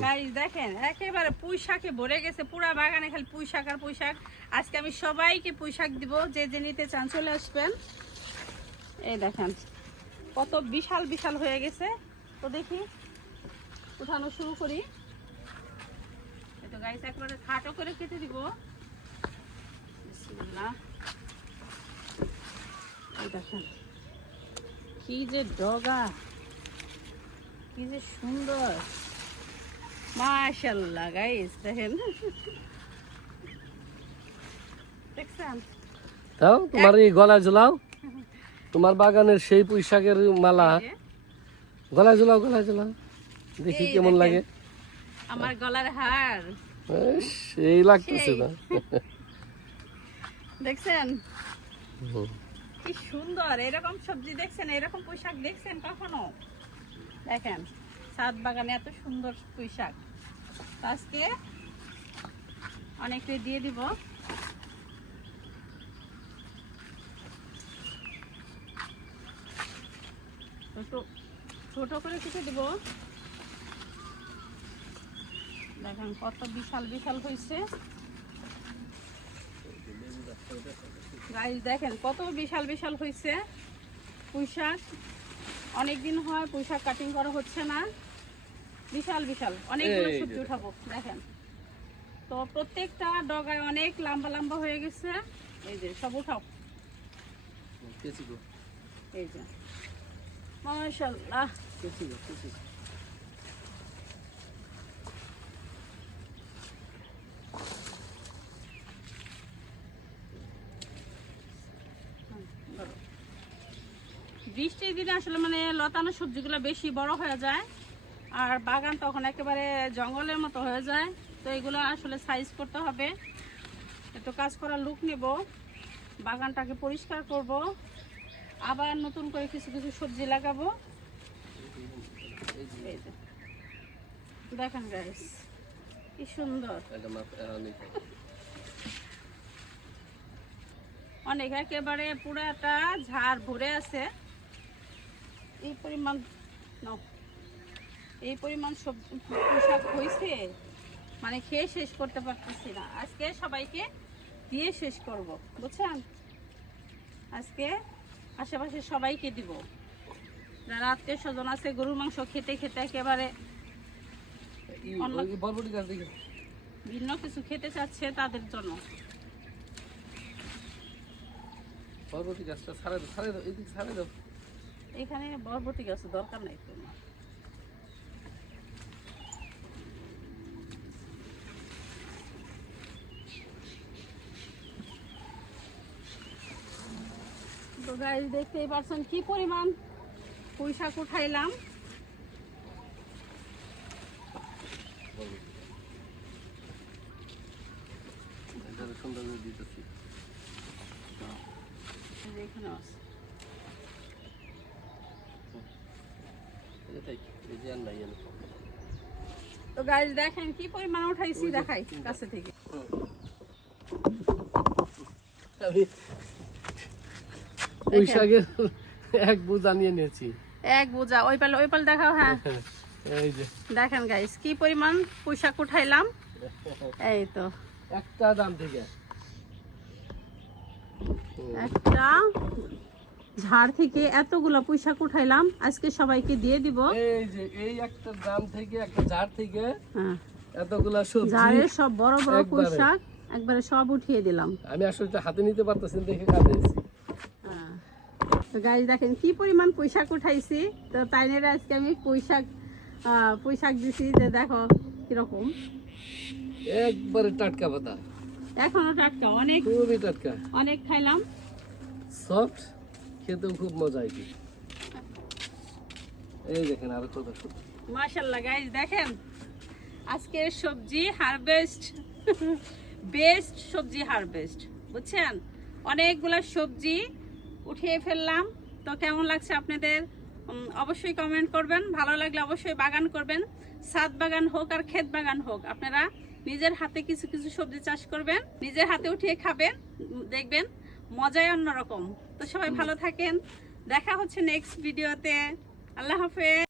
Guys দেখেন একেবারে পুঁই শাকে ভরে গেছে পুরা বাগানে, খালি পুঁই শাক আর পুঁই শাক। আজকে আমি সবাইকে পুঁই শাক দিব, যে যে নিতে চান চলে আসবেন। এই দেখেন কত বিশাল বিশাল হয়ে গেছে। তো দেখি উঠানো শুরু করি। এই তো গাইস একবারে খাটো করে কেটে দিব। বিসমিল্লাহ। এই দেখেন কি যে ডগা, কি যে সুন্দর, মাশাআল্লাহ গাইস দেখেন। দেখছেন? তাও তোমার এই গলায় ঝুলাও, তোমার বাগানের সেই পুঁই শাকের মালা গলায় ঝুলাও, গলায় ঝুলাও, দেখি কেমন লাগে। আমার গলার হার সেই লাগতেছে না? দেখছেন কি সুন্দর। এরকম সবজি দেখছেন, এরকম পুঁই শাক দেখছেন কখনো? দেখেন ছাদ বাগানে এত সুন্দর পুঁই শাক। আজকে অনেকটাই দিয়ে দিব। একটু ছোট করে কেটে দিব। দেখেন কত বিশাল বিশাল হয়েছে গাইস, দেখেন কত বিশাল বিশাল হয়েছে পুঁই শাক। অনেকদিন হয় পুঁই শাক কাটিং করা হচ্ছে না। বিশাল বিশাল অনেকগুলো সবজি উঠাবো। দেখেন তো প্রত্যেকটা ডগায় অনেক লম্বা লম্বা হয়ে গেছে। এই যে সব উঠাও। এই যে মাশাআল্লাহ। বৃষ্টির দিনে আসলে মানে লতানো সবজিগুলো বেশি বড় হয়ে যায়, আর বাগান তখন একেবারে জঙ্গলের মতো হয়ে যায়। তো এগুলো আসলে সাইজ করতে হবে। একটু কাজ করার লুক নেব, বাগানটাকে পরিষ্কার করব, আবার নতুন করে কিছু কিছু সবজি লাগাবো। দেখেন গাইস কি সুন্দর, অনেক একেবারে পুরাটা ঝাড় ভরে আছে। এই পরিমাণ এই পরিমাণ সবজি পোশাক হয়েছে, মানে খেয়ে শেষ করতে পারতেছি না। আজকে সবাইকে দিয়ে শেষ করব, বুঝছেন? আজকে আশেপাশে সবাইকে দিব, যারা আত্মীয় স্বজন আছে গরুর মাংস খেতে খেতে একেবারে ভিন্ন কিছু খেতে চাচ্ছে তাদের জন্য। এখানে বরবটি গাছ দরকার নাই তোমার। তো গাইস দেখতেই পাচ্ছেন কি পরিমাণ পুঁই শাক উঠাইলাম। এখানে আছে। তো গাইস দেখেন কি পরিমাণ উঠাইছি, দেখাই কাছে থেকে। পুঁই শাকের এক বোঝা নিয়ে নিয়েছি, এক বোঝা। ওই পাল দেখাও। হ্যাঁ এই যে দেখেন গাইস কি পরিমাণ পুঁই শাক উঠাইলাম। এই তো একটা দাম থেকে একটা ঝাড় থেকে এতগুলো পুঁই শাক উঠাইলাম, আজকে সবাইকে দিয়ে দিব। এই যে এই একটা দাম থেকে, একটা ঝাড় থেকে হ্যাঁ এতগুলা সবজি, ঝাড়ের সব বড় বড় পুঁই শাক একবারে সব উঠিয়ে দিলাম। আমি আসলে হাতে নিতে পারতেছি দেখে কাঁদেছি। তো গাইস দেখেন কি পরিমাণ পুঁই শাক উঠাইছি। তো তাই নিয়ে আজকে আমি পুঁই শাক দিছি, যে দেখো কিরকম একবারে টাটকা পাতা, এখনো টাটকা, অনেক খুবই টাটকা, অনেক খাইলাম, সফট, খেতেও খুব মজা হয়। এই দেখেন আরো কত সবজি, মাশাআল্লাহ গাইস দেখেন আজকের সবজি হারভেস্ট, বেস্ট সবজি হারভেস্ট, বুঝছেন? অনেকগুলা সবজি উঠিয়ে ফেললাম। তো কেমন লাগছে আপনাদের অবশ্যই কমেন্ট করবেন। ভালো লাগলে অবশ্যই বাগান করবেন, ছাদ বাগান হোক আর ক্ষেত বাগান হোক, আপনারা নিজের হাতে কিছু কিছু সবজি চাষ করবেন, নিজের হাতে উঠিয়ে খাবেন, দেখবেন মজাই অন্যরকম। তো সবাই ভালো থাকেন, দেখা হচ্ছে নেক্সট ভিডিওতে। আল্লাহ হাফেজ।